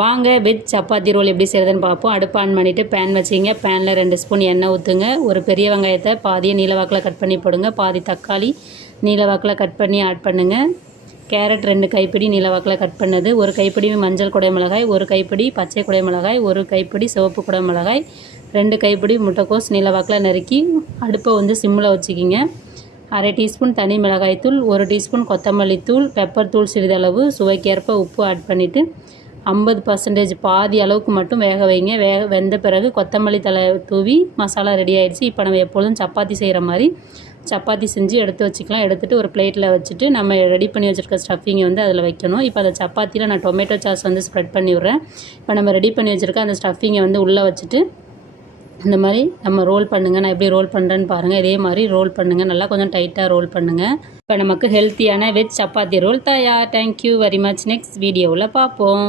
வாங்க veg chapati role எப்படி செய்கிறதுன்னு பார்ப்போம். அடுப்பு ஆன் பண்ணிவிட்டு பேன் வச்சிங்க. பேனில் ரெண்டு ஸ்பூன் எண்ணெய் ஊற்றுங்க ஒரு பெரிய வெங்காயத்தை பாதியை நீளவாக்கில் கட் பண்ணி போடுங்க. பாதி தக்காளி நீளவாக்கில் கட் பண்ணி ஆட் பண்ணுங்கள் கேரட் ரெண்டு கைப்பிடி நீளவாக்கில் கட் பண்ணது. ஒரு கைப்பிடி மஞ்சள் குடை மிளகாய் ஒரு கைப்பிடி பச்சை குடை மிளகாய் ஒரு கைப்பிடி சிவப்பு குடை மிளகாய் ரெண்டு கைப்பிடி முட்டைக்கோஸ் நீளவாக்கில் நறுக்கி அடுப்பை வந்து சிம்மில் வச்சுக்கிங்க. அரை டீஸ்பூன் தனி மிளகாய்த்தூள் ஒரு டீஸ்பூன் கொத்தமல்லி தூள் பெப்பர் தூள் சிறிதளவு சுவைக்கேற்ப உப்பு ஆட் பண்ணிவிட்டு ஐம்பது பர்சன்டேஜ் பாதி அளவுக்கு மட்டும் வேக வைங்க. வேக வெந்த பிறகு கொத்தமல்லி தலை தூவி மசாலா ரெடி ஆயிடுச்சு. இப்போ நம்ம எப்பொழுதும் சப்பாத்தி செய்கிற மாதிரி சப்பாத்தி செஞ்சு எடுத்து வச்சுக்கலாம். எடுத்துகிட்டு ஒரு பிளேட்டில் வச்சுட்டு நம்ம ரெடி பண்ணி வச்சுருக்க ஸ்டஃபிங்கை வந்து அதில் வைக்கணும். இப்போ அந்த சப்பாத்தியில் நான் டொமேட்டோ சாஸ் வந்து ஸ்ப்ரெட் பண்ணி விட்றேன். இப்போ நம்ம ரெடி பண்ணி வச்சுருக்க அந்த ஸ்டஃபிங்கை வந்து உள்ளே வச்சுட்டு இந்த மாதிரி நம்ம ரோல் பண்ணுங்கள் நான் எப்படி ரோல் பண்ணுறேன்னு பாருங்கள் இதே மாதிரி ரோல் பண்ணுங்கள் நல்லா கொஞ்சம் டைட்டாக ரோல் பண்ணுங்கள் இப்போ நமக்கு ஹெல்த்தியான வெஜ் சப்பாத்தி ரோல் தயார். Thank you very much next வீடியோவில் பார்ப்போம்